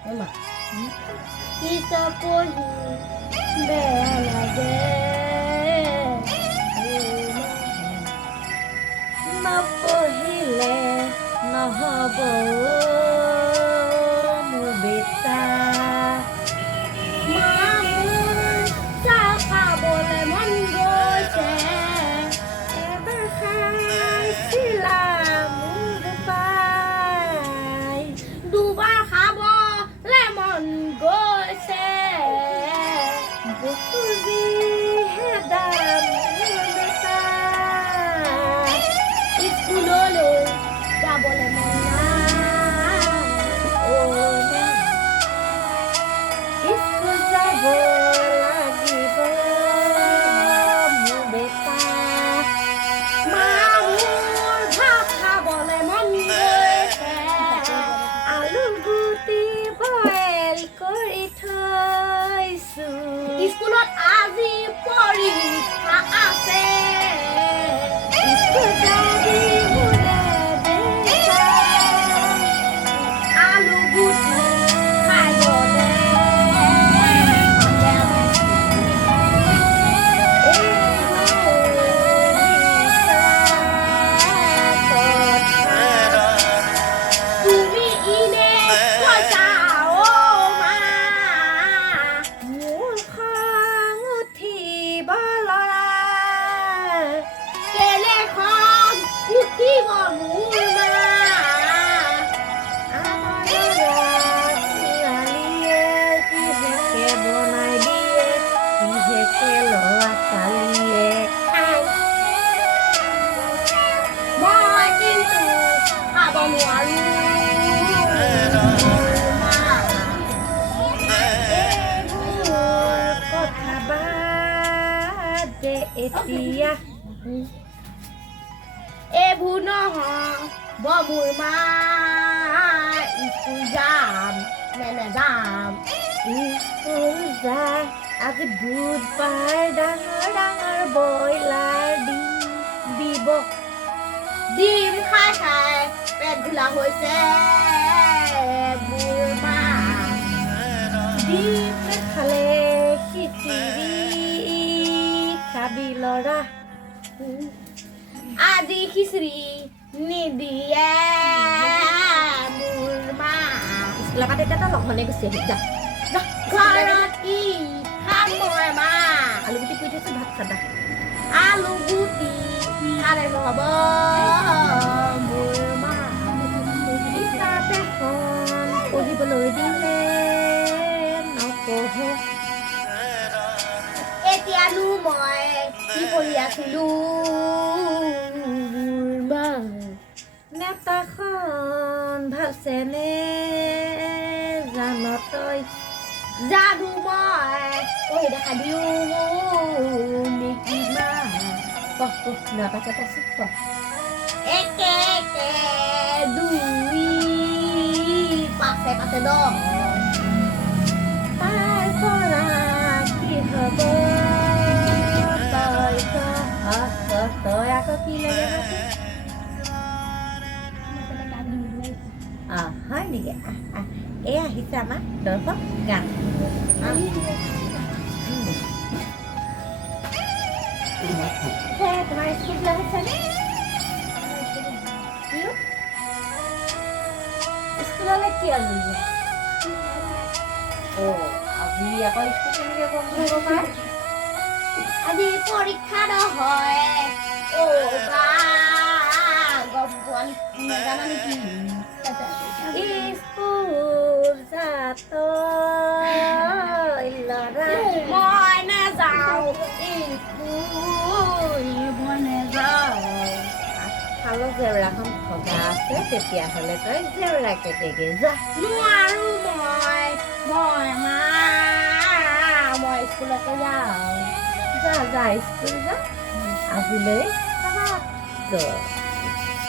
Mama. Kita poli belage. Mapahile nahabo mu beta. Mamun saka bole monggo se. Ever sila mungpai. Duba khabo lemon go se. Bukuzi hedam beta. Iskulolo jabole mona. Oh na. Iskul jabo lagi mu beta. Mamur bhakha bole monggo se. Alur guti boil kori thaisu. Iskuলত আজি পৰীক্ষা আছে। Iskul jadi mule beta. Alu guti khai bole. তুমি ইনে পইচা ও মা মোৰ খং উঠিব লৰা কেলে খং উঠিব মোৰ মা আমাৰ ল'ৰা ছোৱালীয়ে কিহেকে বনাই দিয়ে কিহেকে ল'ৰা ছোৱালীয়ে খায় মই কিন্তু খাব নোৱাৰো এইবোৰ কথা বাদ দে এতিয়া এইবোৰ নহ'ব মোৰ মা স্কুল যাম নে নেযাম স্কুল যা আজি বুধবাৰ ডাঙৰ ডাঙৰ ব্ৰইলাৰ দিব ডিম খাই খাই পেট ঘোলা হৈছে মোৰ মা ডিম খালে খিচিৰি খাবি ল'ৰা আজি খিচিৰি নিদিয়ে মোৰ মা স্কুলৰ পৰা তেতিয়া তই লঘনে গুচি আহিবি যা যা ঘৰত কি খাম মই মা আলু গুটি পুৰি থৈছোঁ ভাত খাবা আলু গুটি খালে নহ'ব মোৰ মা কিতাপ এখন পঢ়িবলৈ দিলে নপঢ়ো এতিয়ানো মই কি পঢ়ি আছিলোঁ মোৰ মা নেতাখন ভালছেনে জান তই জানো মই পঢ়ি দেখা দিওঁ নেকি মা নাপাকে পাইছোঁ একে একে দুই পাছে পাছে দহ তাৰ পৰা কি হ'ব তই আকৌ কি লাগে হয় নেকি এই আহিছে আমাৰ দৰ্শক গান তোমাৰ স্কুল আহিছেনে স্কুললৈ কি আলো আজি আকৌ স্কুল কেনেকৈ বন্ধ হ'ব পাৰে আজি পৰীক্ষা নহয় গম পোৱা নাজানা নেকি স্কুল যাত ল'ৰা মই নাযাওঁ স্কুল মই নাযাওঁ আগফালৰ জেওৰাখন ভগা আছে তেতিয়াহ'লে তই জেওৰা কেটেগে যা নোৱাৰো মই স্কুলতে যাওঁ যা যা স্কুল যা আজিলৈ